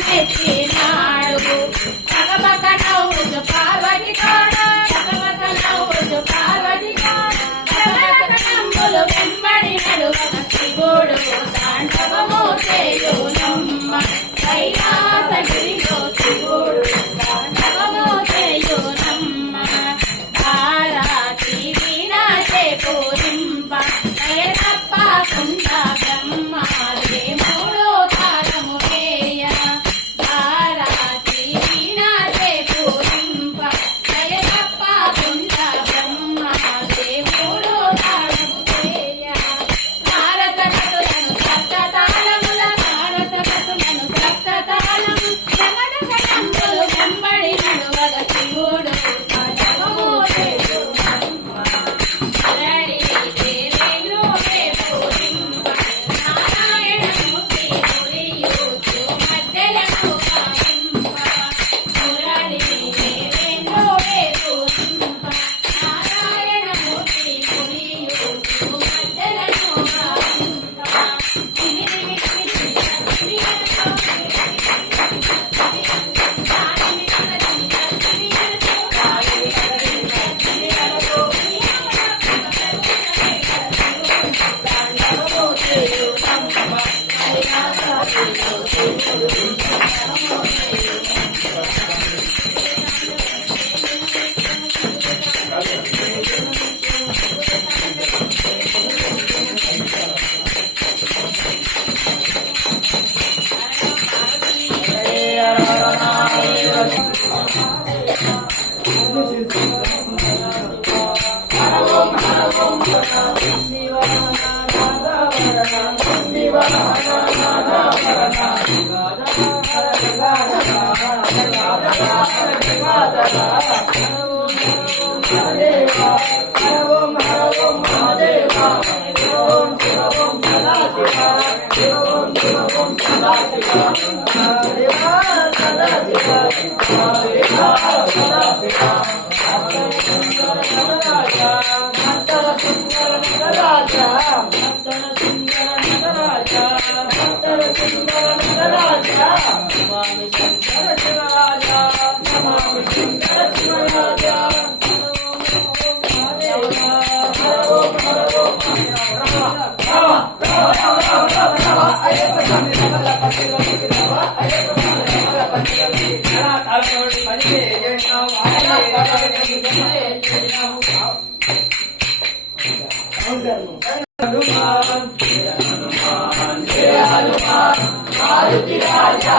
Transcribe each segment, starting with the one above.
It's you. Jai Hanuman, Jai Hanuman, Maruti Raja,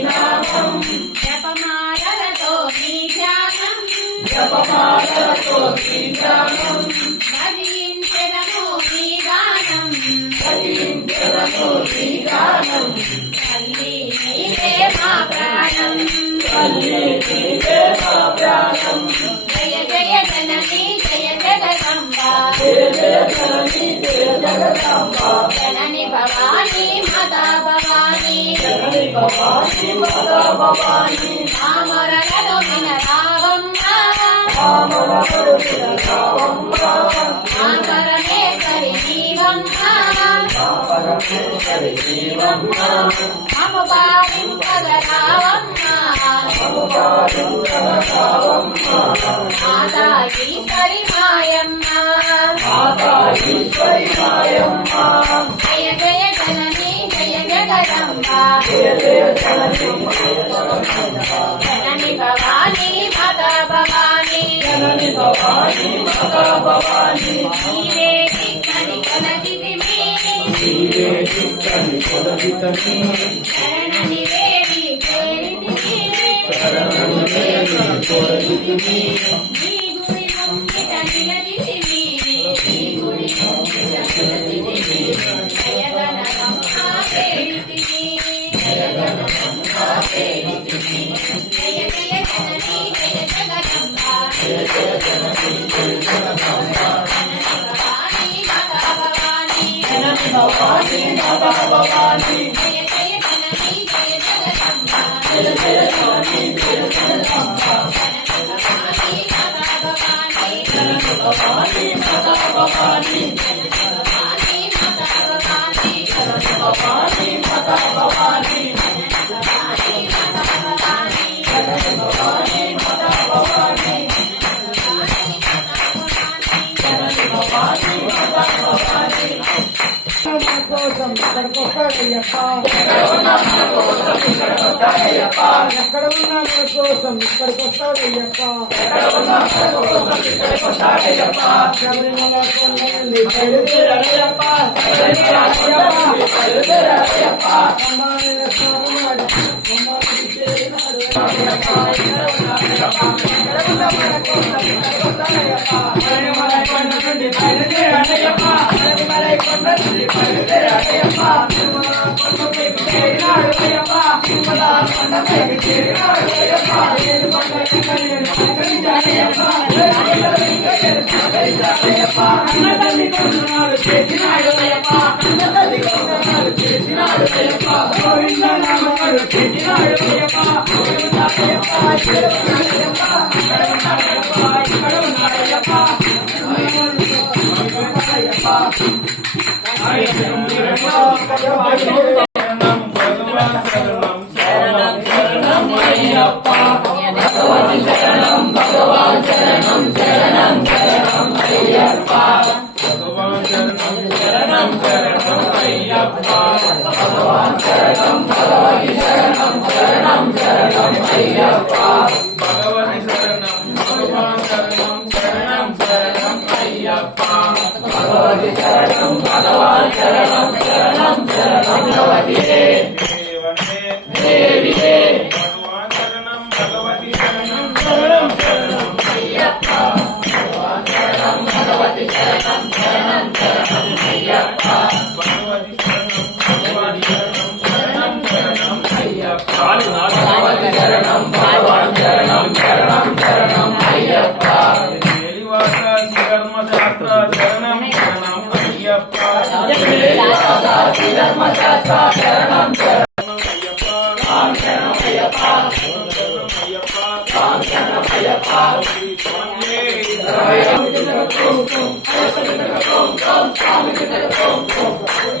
జపమాలతో నీ ధ్యానం భజించెదము నీ గానం జయించదము నీ గానం తల్లి నీవే మా ప్రాణం తల్లి నీవే మా ప్రాణం జయ జయ జనని జయ జగదంబ జయ జయ జనని జయ జగదాంబ జనని భవానీ మాతా భవానీ జనని భవానీ మాతా భవానీ ఆమరలలో వినరావమ్మ ఆమరముడు జయ జయ జనని జయ జయ జయ జయ జయ జగదాంబ. జనని భవాని. మాతా భవానీ నీవే దిక్కని కొలదితిమి నీవే చిత్తని కొలవితని శరణని వేడి చేరితిమి శరణము దేవి కొలవితిని భవానీ మాతా జయ జయ జనని జయ జగదంబ జయ జయ జనని జయ ఎక్కడ ఉన్నా మన కోసం ఇక్కడికి వస్తాడయ్యప్ప శబరిమల కొండ నుండి శబరిమల కొండ నుండి శబరిమల కొండ నుండి బయలుదేరాడయ్యప్ప తిరుమల కొండపైకి చేరినాడు అయ్యప్ప తిరుమల కొండపైకి చేరినాడు అయ్యప్ప ఏడు కొండ కిందలను అలంకరించాడయ్యప్ప ఏడు కొండల కిందలను అలంకరించాడయ్యప్ప కన్నతల్లి కొందనాలు చేసినాడు అయ్యప్ప కన్నతల్లి కొందనాలు చేసినాడు అయ్యప్ప గోవింద నామములు చేసినాడు అయ్యప్ప గోవింద అయ్యప్ప ఇక్కడ ఉన్నాడయ్యప్ప ఇక్కడ ఉన్నాడయ్యప్ప ఇక్కడ ఉన్నాడయ్యప్ప சரணம் பகவதி சரணம் சரணம் சரணம் ஐயப்பா பகவதி சரணம் பகவான் சரணம் சரணம் சரணம் ஐயப்பா பகவதி சரணம் பகவான் சரணம் சரணம் சரணம் பகவதியே శ్రీనివాస ధర్మశాస్త్ర శరణం శరణం అయ్యప్ప శరణం అయ్యప్ప శరణం అయ్యప్ప శ్రీ స్వామియే అనంత శ్రీనివాస శ్రీ వెంకటేశ నగన్న దివ్య సుందరి నాకు నగన్న నమానందమూరే నగన్న కవి నీలకెడితే నగన్న నవాలంత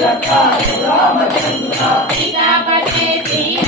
రక్ష Ramachandra Sitapati Sita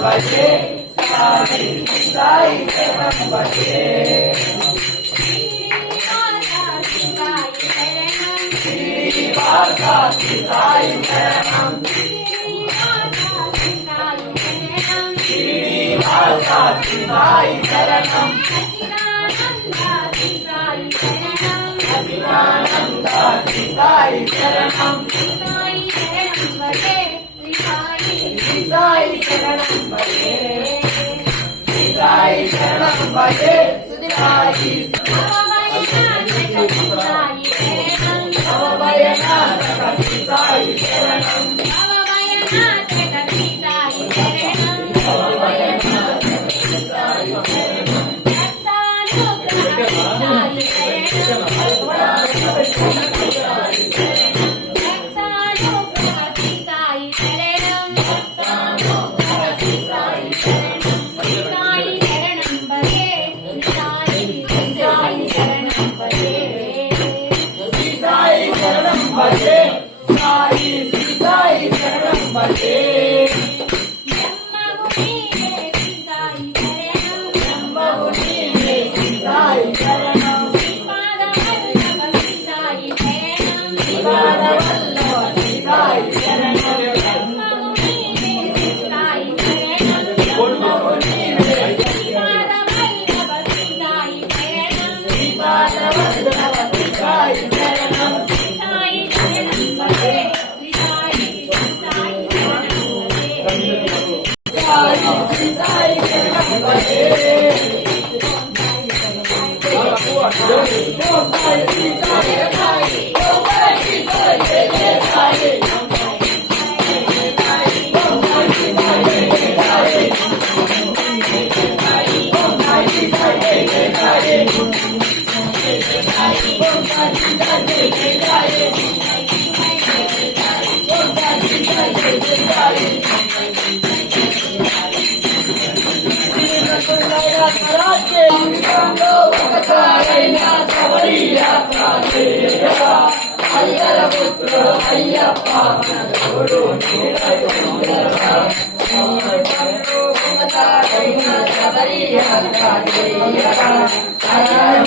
bashe sari sai sai bashe sri bhagwan sai sai naam sri bhagwan sai sai naam sri bhagwan sai sai naam sri bhagwan sai sai naam He died Sharanam Bhaye, Sudhi Sai Sharanam Bhaye, Sudhi Sai Sharanam Bhaye.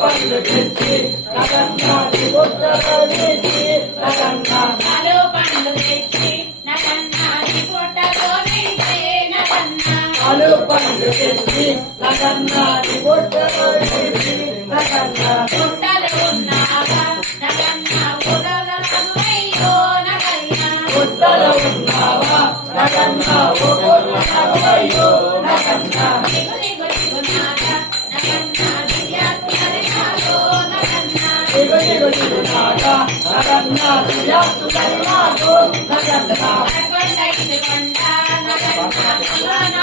పండు తెచ్చి నగన్న పొట్టలో నిలిచి తెచ్చి నగన్న దిగొద్దలో నిలిచి తెచ్చి నగన్న పొట్టలో నిలిచి తెచ్చి నిలిచి నగన్న దివ్య సుందరి నాకు నగన్న కొండ ఇది కొండ నగన్న పురాణ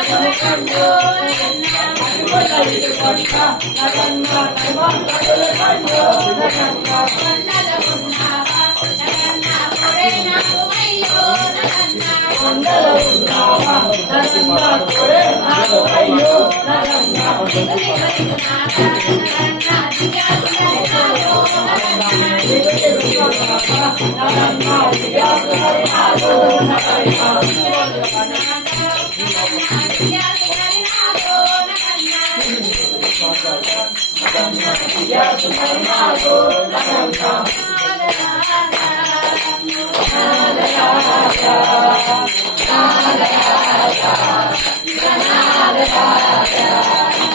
Yeah.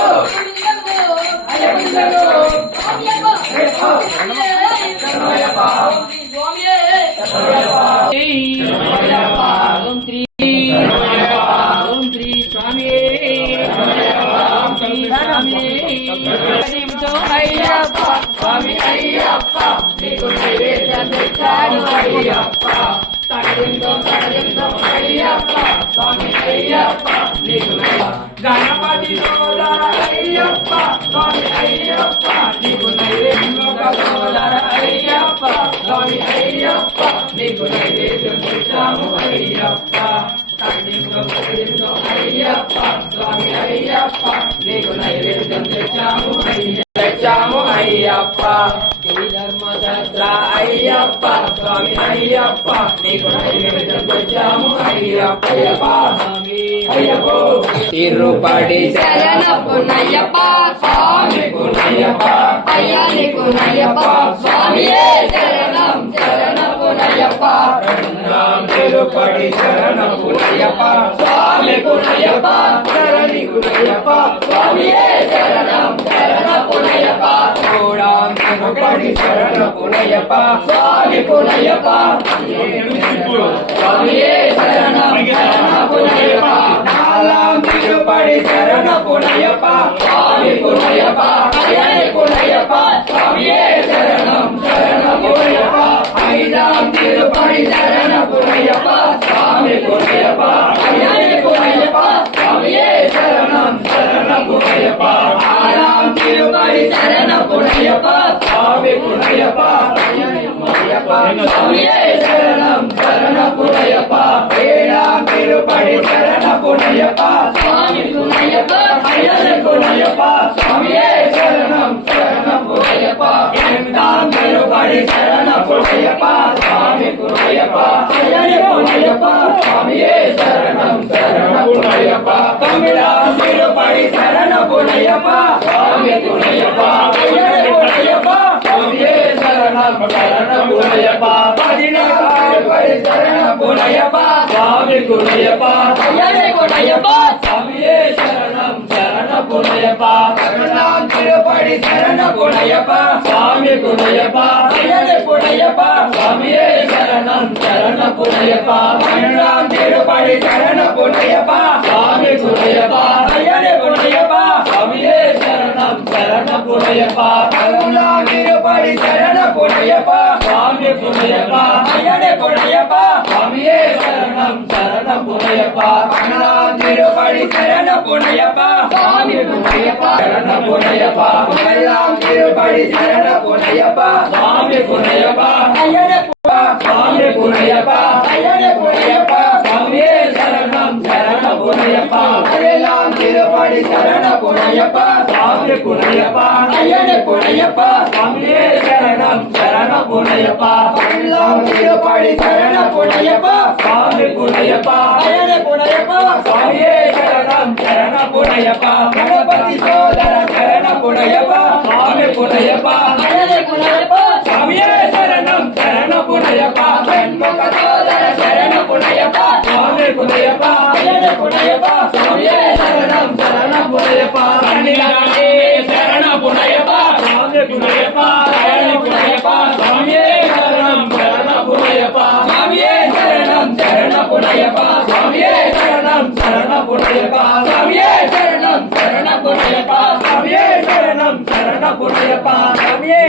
ఓం స్వామి అయ్యప్ప నీకు గణపతి సోదర అయ్యప్ప స్వామి అయ్యప్ప నీకు నైవేద్యం సోదర అయ్యప్ప స్వామి అయ్యప్ప నీకు నైవేద్యం అయ్యప్ప అయ్యప్ప స్వామి అయ్యప్ప నీకు నైవేద్యం తెచ్చాము అయ్యప్ప తెచ్చాము అయ్యప్ప. అయ్యప్ప స్వామి అయ్యప్ప నీకు అయ్యప్ప అయ్యప్ప స్వామి. అయ్యప్ప. తిరుపడి శరణపునయ్యప్ప స్వామి పునయ్యప్ప అయ్యనికునయ్యప్ప స్వామియే శరణం. శరణ పునయ్యప్ప స్వామి పునయ్యప్ప శరణి పునయ్యప్ప స్వామియే శరణం శరణ పునయ్యప్ప తిరుపడి శరణ పునయ్యప్ప స్వామి పునయ్యప్ప స్వామియే శరణం శరణ పునయ్యప్ప నాలాం తిరుపడి శరణ పునయ్యప్ప స్వామి పునయ్యప్ప అయ్యని పునయ్యప్ప స్వామియే శరణం శరణ పునయ్యప్ప ఐదాం తిరుపడి శరణ పునయ్యప్ప స్వామి పునయ్యప్ప అయ్యని పునయ్యప్ప స్వామియే శరణం శరణ పునయ్యప్ప ఆరాం తిరుపడి శరణ పునయ్యప్ప స్వామి పునయ్యప్ప అయ్యని పునయ్యప్ప స్వామియే శరణం శరణ పునయ్యప్ప ఏడాం తిరుపడి పునయ్యప్ప స్వామియే శరణం శరణ పునయ్యప్ప తొమ్మిదాం తిరుపడి శరణ పునయ్యప్ప స్వామి పునయ్యప్ప అయ్యని పునయ్యప్ప స్వామియే శరణం శరణ పునయ్యప్ప పదినాం తిరుపడి శరణ పునయ్యప్ప స్వామి పునయ్యప్ప అయ్యని పునయ్యప్ప స్వామియే శరణం శరణ పునయ్యప్ప పదినాం తిరుపడి శరణ పునయ్యప్ప స్వామి పునయ్యప్ప అయ్యని పునయ్యప్ప స్వామియే శరణం శరణ పునయ్యప్ప పన్నెండాం తిరుపడి శరణ పునయ్యప్ప స్వామి పునయ్యప్ప అయ్యని పునయ్యప్ప స్వామియే శరణం శరణ పునయ్యప్ప పదమూడాం తిరుపడి శరణ పునయ్యప్ప స్వామి పునయ్యప్ప అయ్యని పునయ్యప్ప స్వామియే శరణం శరణ పునయ్యప్ప పన్నెండాం తిరుపడి శరణ పునయ్యప్ప స్వామి పునయ్యప్ప శరణ పునయ్యప్ప పన్నెండాం తిరుపడి పునయ్యప్ప స్వామి పునయ్యప్ప అయ్యని పునయ్యప్ప స్వామియే శరణం శరణ పునయ్యప్ప అయ్యలాం తిరుపడి శరణ పునయ్యప్ప స్వామి పునయ్యప్ప అయ్యని పునయ్యప్ప స్వామియే శరణం శరణ పునయ్యప్ప గణపతి సోదర శరణ పునయ్యప్ప స్వామి పునయ్యప్ప స్వామి పునయ్యప్ప అయ్యని పునయ్యప్ప స్వామియే శరణం శరణ పునయ్యప్ప కన్నిరాణి శరణ పునయ్యప్ప స్వామి పునయ్యప్ప అయ్యని పునయ్యప్ప స్వామియే శరణం శరణ పునయ్యప్ప స్వామియే శరణం శరణ పునయ్యప్ప స్వామియే శరణం శరణ పునయ్యప్ప స్వామియే శరణం శరణ పునయ్యప్ప స్వామియే శరణం శరణ పునయ్యప్ప స్వామియే